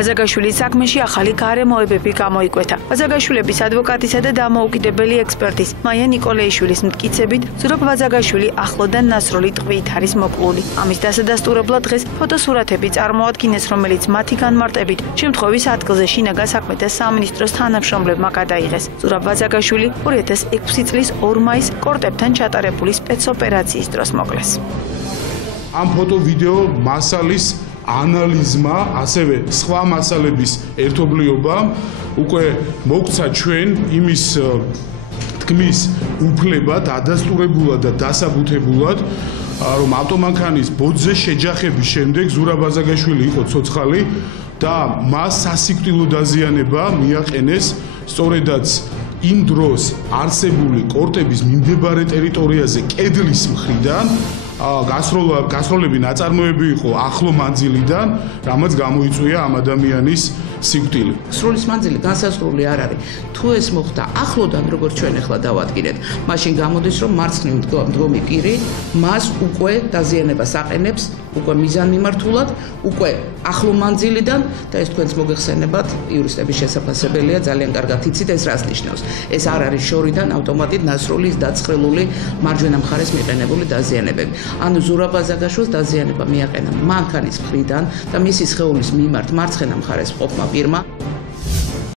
ვაზაგაშვილის საქმეში ახალი გარემოებები გამოიკვეთა. ვაზაგაშვილების ადვოკატისა და დამოუკიდებელი ექსპერტის მაია ნიკოლეიშვილის მტკიცებით, ზურაბ ვაზაგაშვილი ახლოდან ნასროლი ტყვიით არის მოკლული. ამის დასადასტურებლად დღეს ფოტოსურათები წარმოადგინეს, რომელიც მათი განმარტებით შემთხვევის ადგილზე შინაგან საქმეთა სამინისტროს თანამშრომლებმა გადაიღეს. ზურაბ ვაზაგაშვილი 2006 წლის 2 მაისს კორტებთან ჩატარებული სპეცოპერაციის დროს მოკლეს. ამ ფოტო-ვიდეო მასალის ანალიზმა, ასევე სხვა მასალების ერთობლიობამ უკვე მოგცა ჩვენ იმის თქმის უფლება დადასტურებულად და დასაბუთებულად, რომ ავტომანქანის ბოძზე შეჯახების შემდეგ ზურაბ ვაზაგაშვილი იყო ცოცხალი და მას სასიკვდილო დაზიანება მიაყენეს სწორედაც იმ დროს არსებული კორტების მიმდებარე ტერიტორიაზე კედლის მხრიდან გასროლები ნაწარმოები იყო ახლო მანძილიდან, რამაც გამოიწვია ამ ადამიანის სიკვდილი. სროლის მანძილი განსაზღვრული არ არის. თუ ეს მოხდა ახლოდან, როგორც ჩვენ ახლა დავადგინეთ, მაშინ გამოდის, რომ მარცხნივ მდგომი პირი მას უკვე დაზიანებას აყენებს, უკვე მიზანმიმართულად, უკვე ახლო მანძილიდან და ეს თქვენს მოგეხსენებათ, იურისტების შესაძლებელია ძალიან კარგად იცით ეს რას ნიშნავს. ეს არ არის შორიდან ავტომატით ნასროლის დაწყრილული მარჯვენა მხარეს მიყენებული დაზიანებები. ანუ ზურაბ ვაზაგაშვილს დაზიანება მიაყენა მანქანის მხრიდან და მისი სხეულის მიმართ მარცხენა მხარეს ყოფმა პირმა